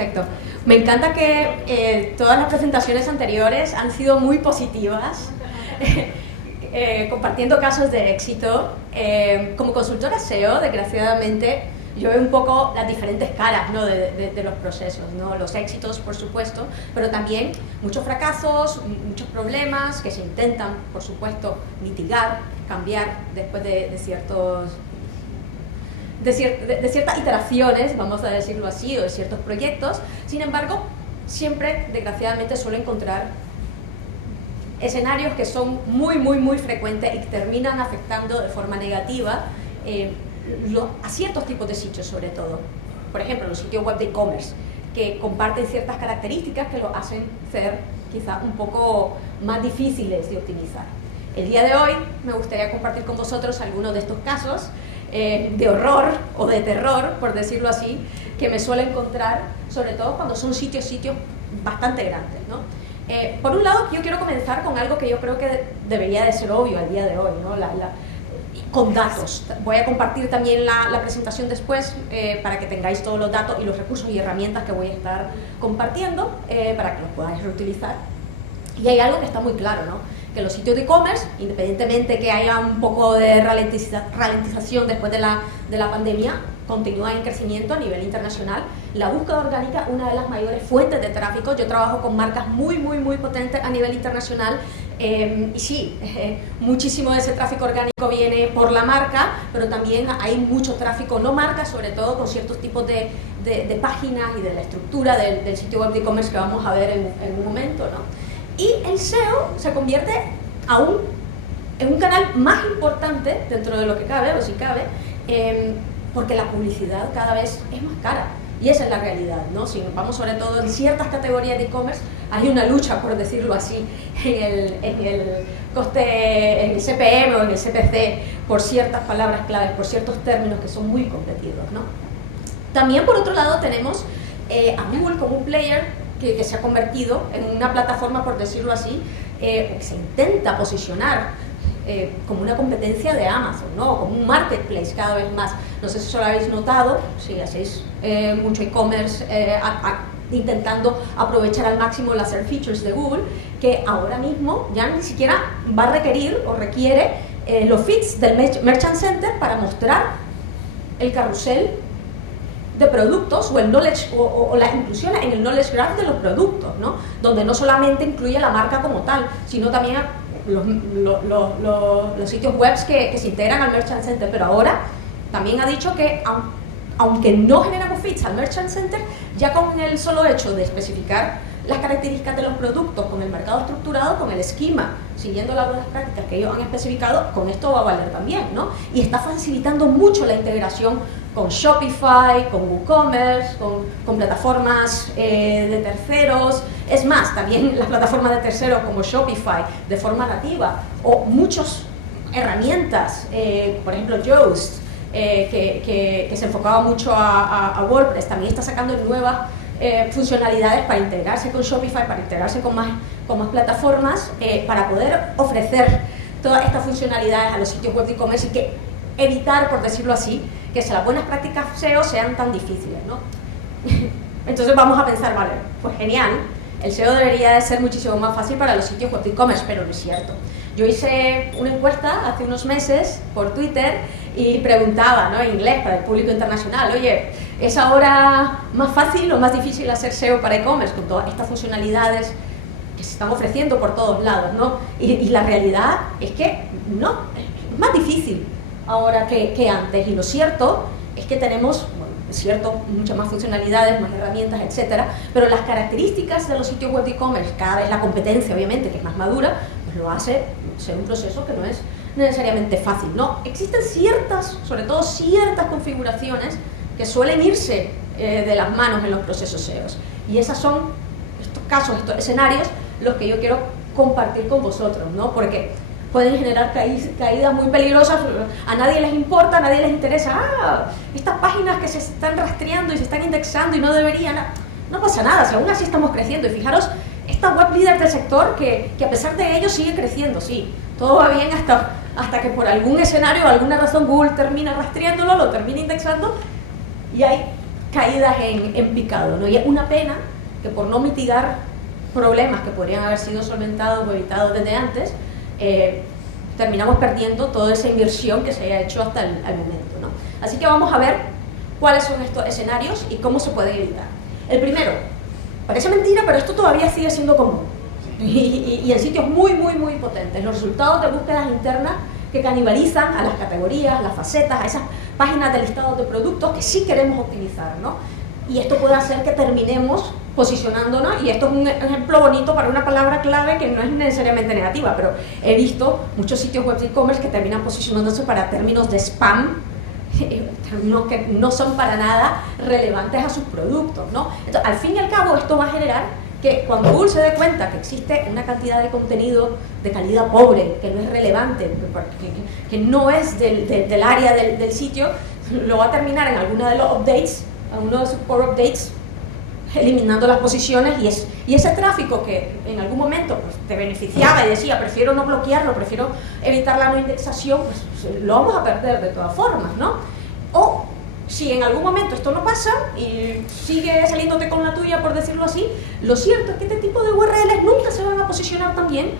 Perfecto. Me encanta que todas las presentaciones anteriores han sido muy positivas, compartiendo casos de éxito. Como consultora SEO, desgraciadamente, yo veo un poco las diferentes caras, ¿no? de los procesos, ¿no? Los éxitos, por supuesto, pero también muchos fracasos, muchos problemas que se intentan, por supuesto, mitigar, cambiar después de ciertas iteraciones, vamos a decirlo así, o de ciertos proyectos. Sin embargo, siempre, desgraciadamente, suelo encontrar escenarios que son muy frecuentes y que terminan afectando de forma negativa a ciertos tipos de sitios, sobre todo. Por ejemplo, los sitios web de e-commerce, que comparten ciertas características que los hacen ser quizá un poco más difíciles de optimizar. El día de hoy me gustaría compartir con vosotros algunos de estos casos de horror o de terror, por decirlo así, que me suelo encontrar, sobre todo cuando son sitios bastante grandes, ¿no? Por un lado, yo quiero comenzar con algo que yo creo que debería de ser obvio al día de hoy, ¿no? Con datos. Voy a compartir también la presentación después para que tengáis todos los datos y los recursos y herramientas que voy a estar compartiendo para que los podáis reutilizar. Y hay algo que está muy claro, ¿no? Que los sitios de e-commerce, independientemente que haya un poco de ralentización después de la pandemia, continúan en crecimiento a nivel internacional. La búsqueda orgánica, una de las mayores fuentes de tráfico. Yo trabajo con marcas muy potentes a nivel internacional y sí, muchísimo de ese tráfico orgánico viene por la marca, pero también hay mucho tráfico no marca, sobre todo con ciertos tipos de páginas y de la estructura del sitio web de e-commerce que vamos a ver en un momento, ¿no? Y el SEO se convierte aún en un canal más importante dentro de lo que cabe, o si cabe, porque la publicidad cada vez es más cara. Y esa es la realidad, ¿no? Si nos vamos sobre todo en ciertas categorías de e-commerce, hay una lucha, por decirlo así, en el coste, en el CPM o en el CPC, por ciertas palabras claves, por ciertos términos que son muy competitivos, ¿no? También, por otro lado, tenemos a Google como un player que se ha convertido en una plataforma, por decirlo así, que se intenta posicionar como una competencia de Amazon, ¿no? Como un marketplace cada vez más. No sé si eso lo habéis notado, si hacéis mucho e-commerce intentando aprovechar al máximo las search features de Google, que ahora mismo ya ni siquiera va a requerir o requiere los feeds del Merchant Center para mostrar el carrusel de productos o el knowledge o las inclusiones en el knowledge graph de los productos, ¿no? Donde no solamente incluye la marca como tal, sino también los sitios web que se integran al Merchant Center. Pero ahora también ha dicho que aunque no generamos feeds al Merchant Center, ya con el solo hecho de especificar las características de los productos con el mercado estructurado, con el esquema, siguiendo las buenas prácticas que ellos han especificado, con esto va a valer también, ¿no? Y está facilitando mucho la integración con Shopify, con WooCommerce, con plataformas de terceros. Es más, también las plataformas de terceros como Shopify de forma nativa, o muchas herramientas, por ejemplo Yoast, que se enfocaba mucho a WordPress, también está sacando nuevas funcionalidades para integrarse con Shopify, para integrarse con más plataformas, para poder ofrecer todas estas funcionalidades a los sitios web de e-commerce y que evitar, por decirlo así, que las buenas prácticas SEO sean tan difíciles, ¿no? Entonces vamos a pensar, vale, pues genial, el SEO debería de ser muchísimo más fácil para los sitios web de e-commerce, pero no es cierto. Yo hice una encuesta hace unos meses por Twitter y preguntaba, ¿no? En inglés para el público internacional, oye, ¿es ahora más fácil o más difícil hacer SEO para e-commerce con todas estas funcionalidades que se están ofreciendo por todos lados, ¿no? Y la realidad es que no, es más difícil ahora que antes. Y lo cierto es que tenemos, bueno, es cierto, muchas más funcionalidades, más herramientas, etcétera, pero las características de los sitios web de e-commerce, cada vez la competencia, obviamente, que es más madura, pues lo hace ser un proceso que no es necesariamente fácil, ¿no? Existen ciertas, sobre todo ciertas configuraciones que suelen irse de las manos en los procesos SEO. Y esas son estos casos, estos escenarios, los que yo quiero compartir con vosotros, ¿no? Porque pueden generar caídas muy peligrosas, a nadie les importa, a nadie les interesa, estas páginas que se están rastreando y se están indexando y no deberían, no pasa nada, si aún así estamos creciendo. Y fijaros, esta web líder del sector que a pesar de ello sigue creciendo, sí, todo va bien hasta que por algún escenario o alguna razón Google termina rastreándolo, lo termina indexando y hay caídas en picado, ¿no? Y es una pena que por no mitigar problemas que podrían haber sido solventados o evitados desde antes, terminamos perdiendo toda esa inversión que se haya hecho hasta el momento, ¿no? Así que vamos a ver cuáles son estos escenarios y cómo se pueden evitar. El primero, parece mentira, pero esto todavía sigue siendo común y en sitios muy potentes. Los resultados de búsquedas internas que canibalizan a las categorías, las facetas, a esas páginas de listados de productos que sí queremos optimizar, ¿no? Y esto puede hacer que terminemos posicionándonos, y esto es un ejemplo bonito para una palabra clave que no es necesariamente negativa, pero he visto muchos sitios web de e-commerce que terminan posicionándose para términos de spam, términos que no son para nada relevantes a sus productos, ¿no? Entonces, al fin y al cabo, esto va a generar que cuando Google se dé cuenta que existe una cantidad de contenido de calidad pobre, que no es relevante, que no es del área del sitio, lo va a terminar en alguna de los updates, uno de sus core updates, eliminando las posiciones, y ese tráfico que en algún momento pues, te beneficiaba y decía prefiero no bloquearlo, prefiero evitar la no indexación, pues lo vamos a perder de todas formas, ¿no? O si en algún momento esto no pasa y sigue saliéndote con la tuya, por decirlo así, lo cierto es que este tipo de URLs nunca se van a posicionar tan bien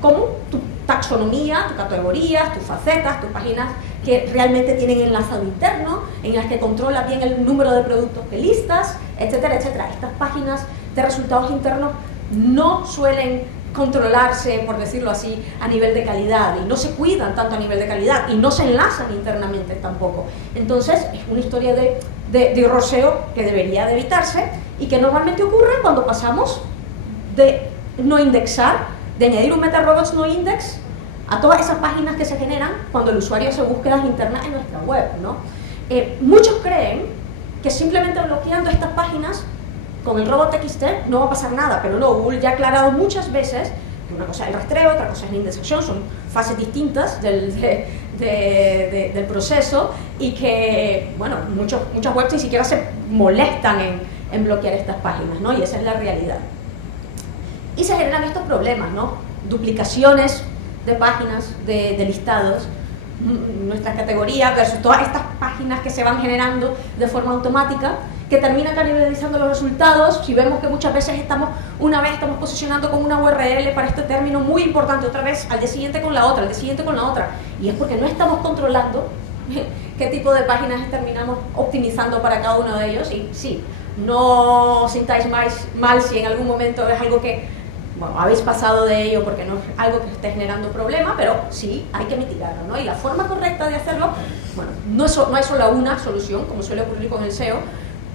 como tu taxonomía, tus categorías, tus facetas, tus páginas que realmente tienen enlazado interno, en las que controla bien el número de productos que listas, etcétera, etcétera. Estas páginas de resultados internos no suelen controlarse, por decirlo así, a nivel de calidad, y no se cuidan tanto a nivel de calidad, y no se enlazan internamente tampoco. Entonces, es una historia de roseo que debería de evitarse, y que normalmente ocurre cuando pasamos de no indexar, de añadir un MetaRobots no index a todas esas páginas que se generan cuando el usuario hace búsquedas internas en nuestra web, ¿no? Muchos creen que simplemente bloqueando estas páginas con el robot.txt no va a pasar nada, pero no, Google ya ha aclarado muchas veces que una cosa es el rastreo, otra cosa es la indexación, son fases distintas del proceso, y que, bueno, muchas webs ni siquiera se molestan en bloquear estas páginas, ¿no? Y esa es la realidad. Y se generan estos problemas, ¿no? Duplicaciones de páginas, de listados, nuestras categorías versus todas estas páginas que se van generando de forma automática, que terminan canibalizando los resultados. Si vemos que muchas veces una vez estamos posicionando con una URL para este término muy importante, otra vez al día siguiente con la otra, al día siguiente con la otra, y es porque no estamos controlando qué tipo de páginas terminamos optimizando para cada uno de ellos. Y sí, no os sintáis mal si en algún momento es algo que, bueno, habéis pasado de ello porque no es algo que esté generando problema, pero sí hay que mitigarlo, ¿no? Y la forma correcta de hacerlo, bueno, no hay solo una solución, como suele ocurrir con el SEO,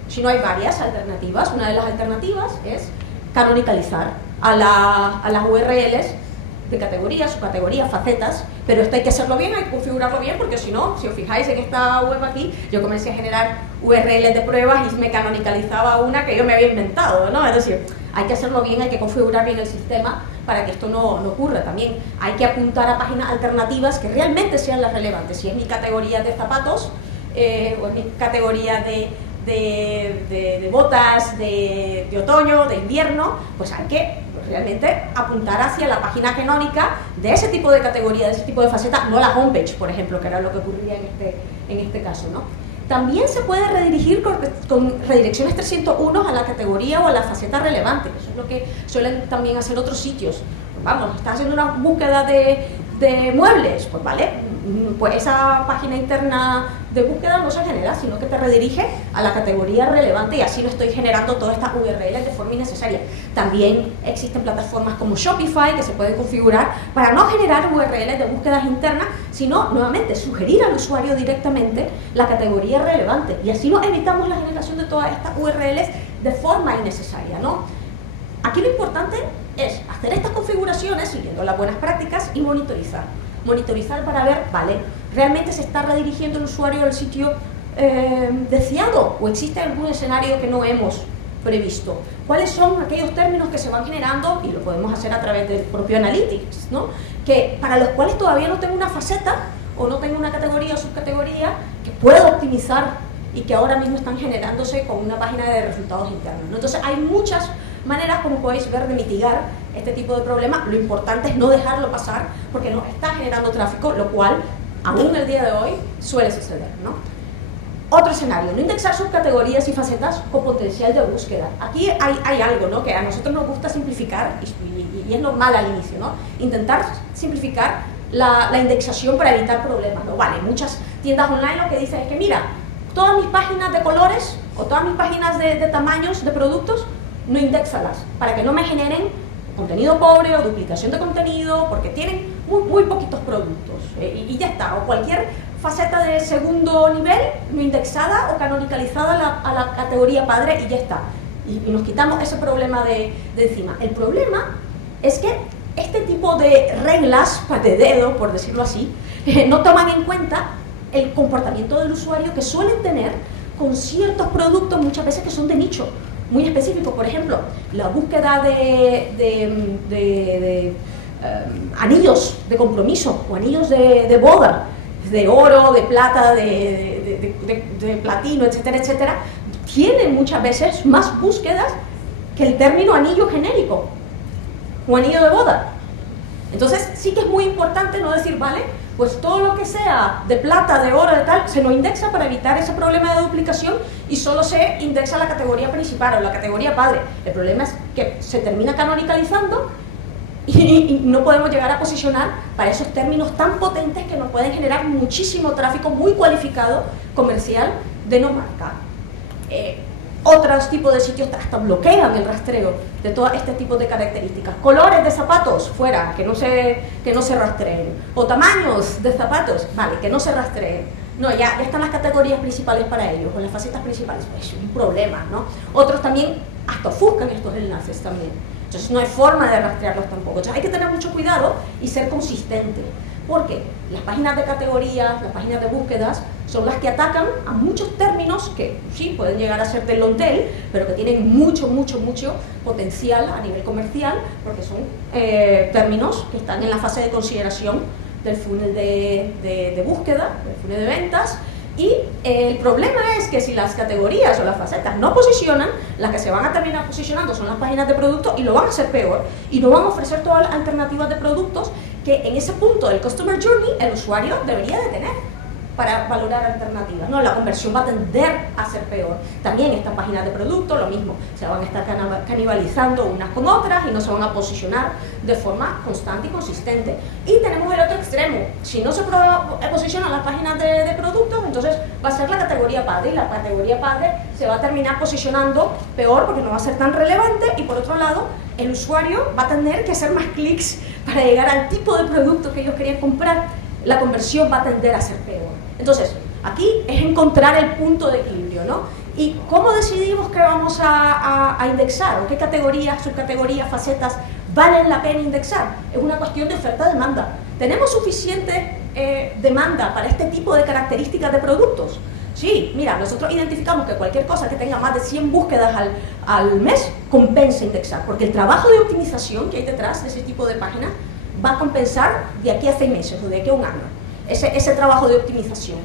sino hay varias alternativas. Una de las alternativas es canonicalizar a las URLs de categorías, subcategorías, facetas, pero esto hay que hacerlo bien, hay que configurarlo bien, porque si no, si os fijáis en esta web aquí, yo comencé a generar URLs de pruebas y me canonicalizaba una que yo me había inventado, ¿no? Es decir, hay que hacerlo bien, hay que configurar bien el sistema para que esto no ocurra. También hay que apuntar a páginas alternativas que realmente sean las relevantes. Si es mi categoría de zapatos, o es mi categoría de botas de otoño, de invierno, pues hay que realmente apuntar hacia la página canónica de ese tipo de categoría, de ese tipo de faceta, no la homepage, por ejemplo, que era lo que ocurría en este caso, ¿no? También se puede redirigir con redirecciones 301 a la categoría o a la faceta relevante, que eso es lo que suelen también hacer otros sitios. Vamos, estás haciendo una búsqueda de muebles, pues vale, pues esa página interna de búsqueda no se genera, sino que te redirige a la categoría relevante, y así no estoy generando todas estas URLs de forma innecesaria. También existen plataformas como Shopify que se pueden configurar para no generar URLs de búsquedas internas, sino nuevamente sugerir al usuario directamente la categoría relevante, y así nos evitamos la generación de todas estas URLs de forma innecesaria, ¿no? Aquí lo importante es hacer estas configuraciones siguiendo las buenas prácticas y monitorizar. Monitorizar para ver, vale, ¿realmente se está redirigiendo el usuario al sitio deseado o existe algún escenario que no hemos previsto? ¿Cuáles son aquellos términos que se van generando? Y lo podemos hacer a través del propio Analytics, ¿no? Que para los cuales todavía no tengo una faceta o no tengo una categoría o subcategoría que puedo optimizar y que ahora mismo están generándose con una página de resultados internos, ¿no? Entonces hay muchas maneras, como podéis ver, de mitigar este tipo de problemas. Lo importante es no dejarlo pasar porque nos está generando tráfico, lo cual aún el día de hoy suele suceder, ¿no? Otro escenario, no indexar subcategorías y facetas con potencial de búsqueda. Aquí hay algo, ¿no?, que a nosotros nos gusta simplificar, y es normal al inicio, ¿no? Intentar simplificar la indexación para evitar problemas, ¿no? Vale, muchas tiendas online lo que dicen es que, mira, todas mis páginas de colores o todas mis páginas de tamaños de productos, no indéxalas, para que no me generen contenido pobre o duplicación de contenido, porque tienen muy poquitos productos, y ya está. O cualquier faceta de segundo nivel no indexada o canonicalizada a la categoría padre, y ya está. Y nos quitamos ese problema de encima. El problema es que este tipo de reglas de dedo, por decirlo así, no toman en cuenta el comportamiento del usuario que suelen tener con ciertos productos, muchas veces que son de nicho, muy específicos. Por ejemplo, la búsqueda de anillos de compromiso o anillos de boda, de oro, de plata, de platino, etcétera, etcétera, tienen muchas veces más búsquedas que el término anillo genérico o anillo de boda. Entonces sí que es muy importante no decir, vale, pues todo lo que sea de plata, de oro, de tal, se nos indexa para evitar ese problema de duplicación, y solo se indexa la categoría principal o la categoría padre. El problema es que se termina canonicalizando y no podemos llegar a posicionar para esos términos tan potentes que nos pueden generar muchísimo tráfico muy cualificado comercial de no marca. Otros tipos de sitios hasta bloquean el rastreo de todo este tipo de características. Colores de zapatos, fuera, que no se rastreen. O tamaños de zapatos, vale, que no se rastreen. No, ya están las categorías principales para ellos, o las facetas principales. Pues es un problema, ¿no? Otros también hasta ofuscan estos enlaces también. Entonces no hay forma de rastrearlos tampoco. Entonces hay que tener mucho cuidado y ser consistente, porque las páginas de categorías, las páginas de búsquedas, son las que atacan a muchos términos que sí pueden llegar a ser de long tail, pero que tienen mucho potencial a nivel comercial, porque son términos que están en la fase de consideración del funnel de búsqueda, del funnel de ventas. Y el problema es que si las categorías o las facetas no posicionan, las que se van a terminar posicionando son las páginas de productos, y lo van a hacer peor, y no van a ofrecer todas las alternativas de productos que en ese punto del Customer Journey el usuario debería de tener para valorar alternativas, ¿no? La conversión va a tender a ser peor. También estas páginas de productos, lo mismo, se van a estar canibalizando unas con otras y no se van a posicionar de forma constante y consistente. Y tenemos el otro extremo: si no se posicionan las páginas de productos, entonces va a ser la categoría padre, y la categoría padre se va a terminar posicionando peor porque no va a ser tan relevante, y por otro lado el usuario va a tener que hacer más clics para llegar al tipo de producto que ellos querían comprar. La conversión va a tender a ser peor. Entonces, aquí es encontrar el punto de equilibrio, ¿no? ¿Y cómo decidimos que vamos a indexar? ¿O qué categorías, subcategorías, facetas valen la pena indexar? Es una cuestión de oferta-demanda. ¿Tenemos suficiente demanda para este tipo de características de productos? Sí, mira, nosotros identificamos que cualquier cosa que tenga más de 100 búsquedas al mes compensa indexar, porque el trabajo de optimización que hay detrás de ese tipo de páginas va a compensar de aquí a 6 meses o de aquí a un año ese trabajo de optimización.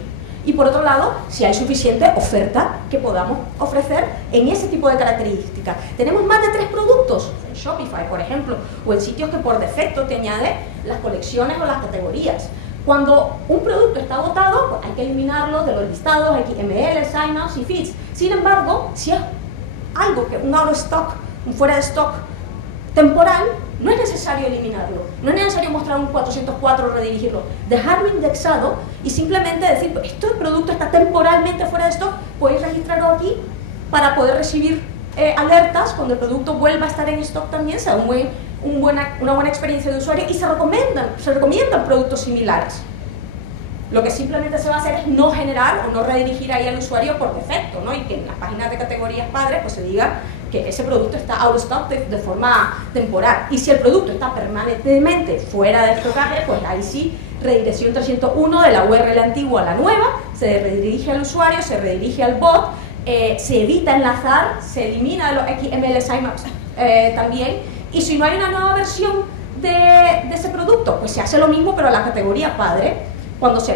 Y por otro lado, si hay suficiente oferta que podamos ofrecer en ese tipo de características. Tenemos más de 3 productos en Shopify, por ejemplo, o en sitios que por defecto te añade las colecciones o las categorías. Cuando un producto está agotado, pues hay que eliminarlo de los listados, XML, signups y feeds. Sin embargo, si es algo que un out of stock, un fuera de stock temporal, no es necesario eliminarlo, no es necesario mostrar un 404 o redirigirlo, dejarlo indexado y simplemente decir, este producto está temporalmente fuera de stock, podéis registrarlo aquí para poder recibir alertas cuando el producto vuelva a estar en stock también, sea una buena experiencia de usuario, y se recomiendan productos similares. Lo que simplemente se va a hacer es no generar o no redirigir ahí al usuario por defecto, ¿no? Y que en las páginas de categorías padres pues se diga que ese producto está out of stock de forma temporal. Y si el producto está permanentemente fuera de estocaje, pues ahí sí, redirección 301 de la URL antigua a la nueva, se redirige al usuario, se redirige al bot, se evita enlazar, se elimina los XML signups también, y si no hay una nueva versión de ese producto, pues se hace lo mismo pero a la categoría padre,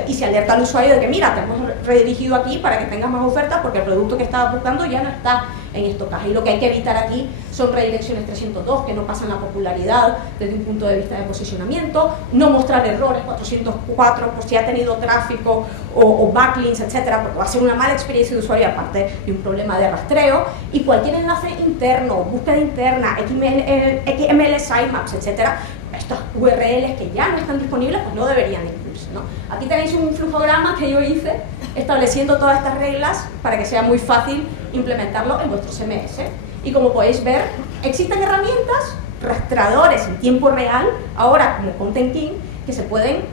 y se alerta al usuario de que mira, te hemos redirigido aquí para que tengas más ofertas porque el producto que estabas buscando ya no está en estocaje. Y lo que hay que evitar aquí son redirecciones 302 que no pasan la popularidad desde un punto de vista de posicionamiento, no mostrar errores 404 por si ha tenido tráfico o backlinks, etcétera, porque va a ser una mala experiencia de usuario aparte de un problema de rastreo, y cualquier enlace interno, búsqueda interna, XML sitemaps, etcétera, estas URLs que ya no están disponibles pues no deberían incluirse, ¿no? Aquí tenéis un flujograma que yo hice estableciendo todas estas reglas para que sea muy fácil implementarlo en vuestro CMS. Y como podéis ver, existen herramientas, rastreadores en tiempo real, ahora como Content King, que se pueden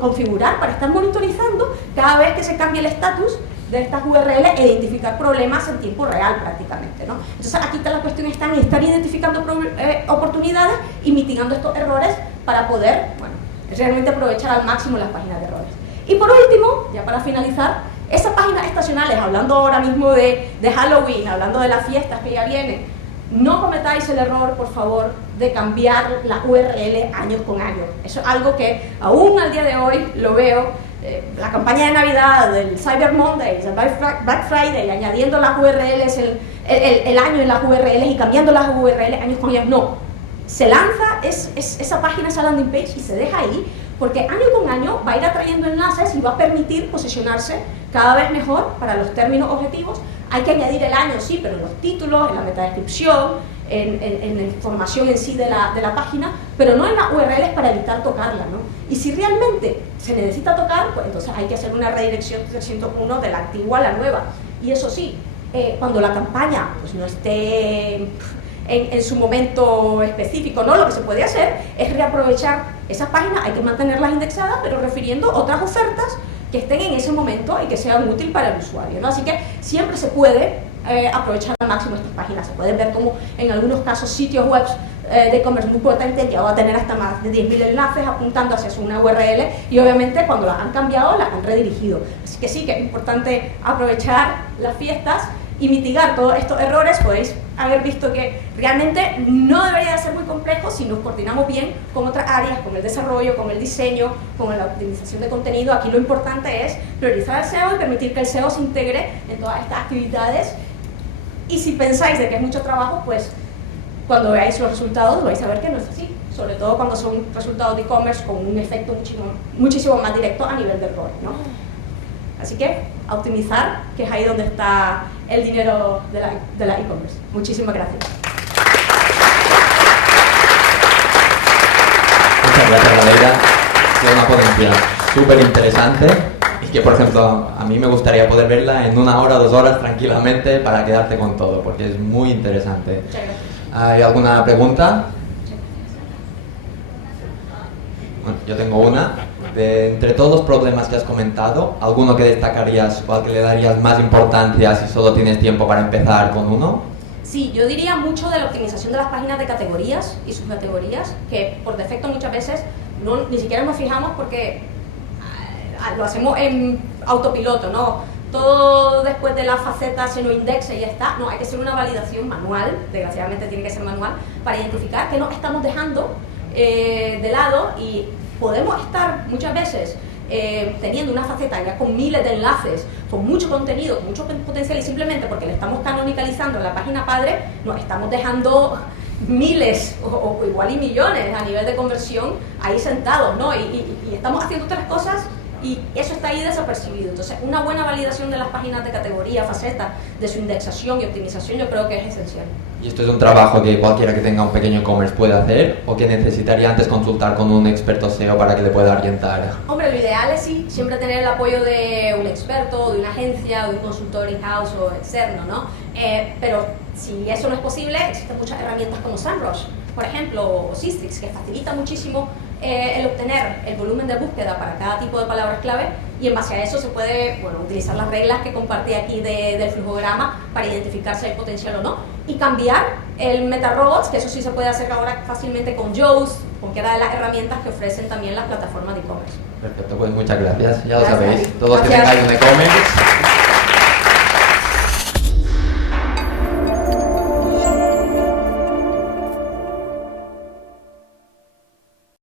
configurar para estar monitorizando cada vez que se cambie el estatus de estas URLs e identificar problemas en tiempo real prácticamente, ¿no? Entonces aquí la cuestión está en estar identificando oportunidades y mitigando estos errores para poder, bueno, realmente aprovechar al máximo las páginas de errores. Y por último, ya para finalizar, esas páginas estacionales, hablando ahora mismo de Halloween, hablando de las fiestas que ya vienen, no cometáis el error, por favor, de cambiar la URL año con año. Eso es algo que aún al día de hoy lo veo. La campaña de Navidad, el Cyber Monday, el Black Friday, añadiendo las URLs, el año en las URLs y cambiando las URLs años con años. No, se lanza esa página, esa landing page y se deja ahí, porque año con año va a ir atrayendo enlaces y va a permitir posicionarse cada vez mejor para los términos objetivos. Hay que añadir el año, sí, pero en los títulos, en la metadescripción, en la información en sí de la página, pero no en las URLs para evitar tocarla, ¿no? Y si realmente se necesita tocar, pues entonces hay que hacer una redirección 301 de la antigua a la nueva. Y eso sí, cuando la campaña pues, no esté en su momento específico, ¿no? Lo que se puede hacer es reaprovechar esas páginas, hay que mantenerlas indexadas, pero refiriendo otras ofertas que estén en ese momento y que sean útiles para el usuario, ¿no? Así que siempre se puede aprovechar al máximo estas páginas. Se pueden ver como en algunos casos sitios web de e-commerce muy potentes ya va a tener hasta más de 10.000 enlaces apuntando hacia una URL y obviamente cuando las han cambiado las han redirigido. Así que sí que es importante aprovechar las fiestas y mitigar todos estos errores. Podéis haber visto que realmente no debería de ser muy complejo si nos coordinamos bien con otras áreas, con el desarrollo, con el diseño, con la optimización de contenido. Aquí lo importante es priorizar el SEO y permitir que el SEO se integre en todas estas actividades. Y si pensáis de que es mucho trabajo, pues cuando veáis los resultados vais a ver que no es así, sobre todo cuando son resultados de e-commerce con un efecto muchísimo más directo a nivel de errores, ¿no? Así que a optimizar, que es ahí donde está el dinero de la e-commerce. Muchísimas gracias. Muchas gracias, Valeria. Es una ponencia súper interesante y que, por ejemplo, a mí me gustaría poder verla en 1 hora, 2 horas tranquilamente para quedarte con todo, porque es muy interesante. Muchas gracias. ¿Hay alguna pregunta? Bueno, yo tengo una. Entre todos los problemas que has comentado, ¿alguno que destacarías o al que le darías más importancia si solo tienes tiempo para empezar con uno? Sí, yo diría mucho de la optimización de las páginas de categorías y subcategorías, que por defecto muchas veces ni siquiera nos fijamos porque lo hacemos en autopiloto, ¿no? Todo después de la faceta se lo indexa y ya está. No, hay que hacer una validación manual, desgraciadamente tiene que ser manual, para identificar que nos estamos dejando de lado y podemos estar muchas veces teniendo una faceta ya con miles de enlaces, con mucho contenido, con mucho potencial y simplemente porque le estamos canonicalizando en la página padre, nos estamos dejando miles o igual y millones a nivel de conversión ahí sentados, ¿no? Y estamos haciendo otras cosas y eso está ahí desapercibido. Entonces, una buena validación de las páginas de categoría, faceta, de su indexación y optimización, yo creo que es esencial. ¿Y esto es un trabajo que cualquiera que tenga un pequeño e-commerce puede hacer o que necesitaría antes consultar con un experto SEO para que le pueda orientar? Hombre, lo ideal es sí, siempre tener el apoyo de un experto, de una agencia, de un consultor in-house o externo, ¿no? Pero si eso no es posible, existen muchas herramientas como SEMrush, por ejemplo, o Sistrix, que facilita muchísimo el obtener el volumen de búsqueda para cada tipo de palabras clave y en base a eso se puede, bueno, utilizar las reglas que compartí aquí del flujograma para identificar si hay potencial o no y cambiar el MetaRobots, que eso sí se puede hacer ahora fácilmente con Yoast, con cualquiera de las herramientas que ofrecen también las plataformas de e-commerce. Perfecto, pues muchas gracias. Ya lo Gracias. sabéis, todos Gracias. que tengáis un e-commerce